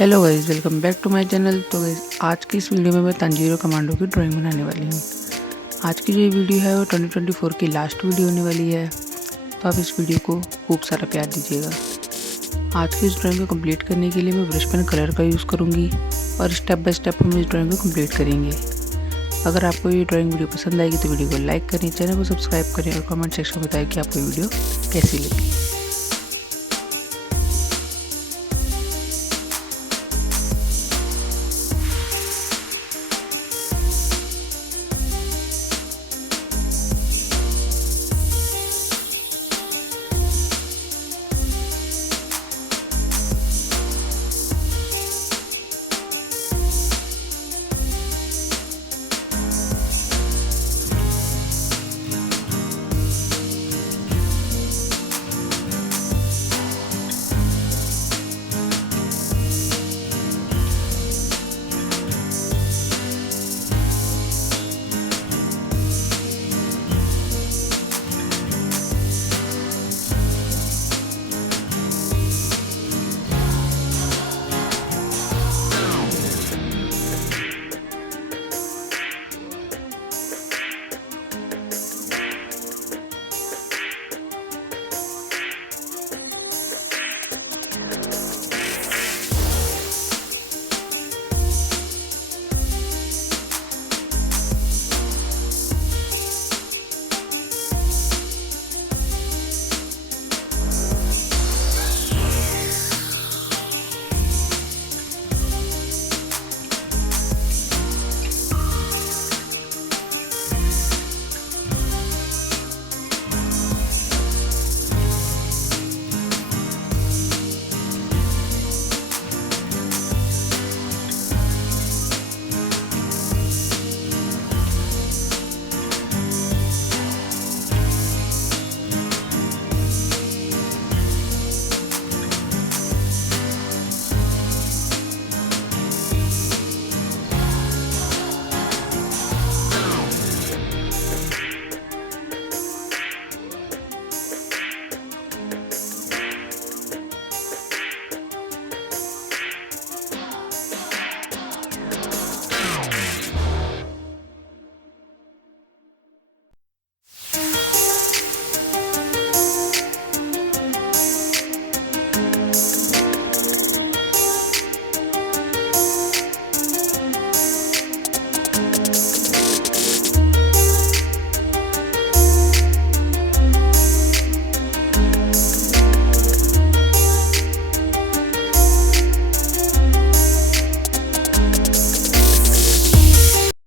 Hello guys, welcome back to my channel. तो guys, आज की इस वीडियो में मैं तांजीरो कमांडो की ड्राइंग बनाने वाली हूँ। आज की जो ये वीडियो है वो 2024 की लास्ट वीडियो होने वाली है, तो आप इस वीडियो को खूब सारा प्यार दीजिएगा। आज की इस ड्राइंग को कंप्लीट करने के लिए मैं ब्रश पेन कलर का यूज़ करूँगी और स्टेप बाय स्टेप हम इस ड्राइंग को कंप्लीट करेंगे। अगर आपको ये ड्राइंग वीडियो पसंद आएगी तो वीडियो को लाइक करें, चैनल को सब्सक्राइब करें और कमेंट सेक्शन में बताएं कि आपको ये वीडियो कैसी लगी।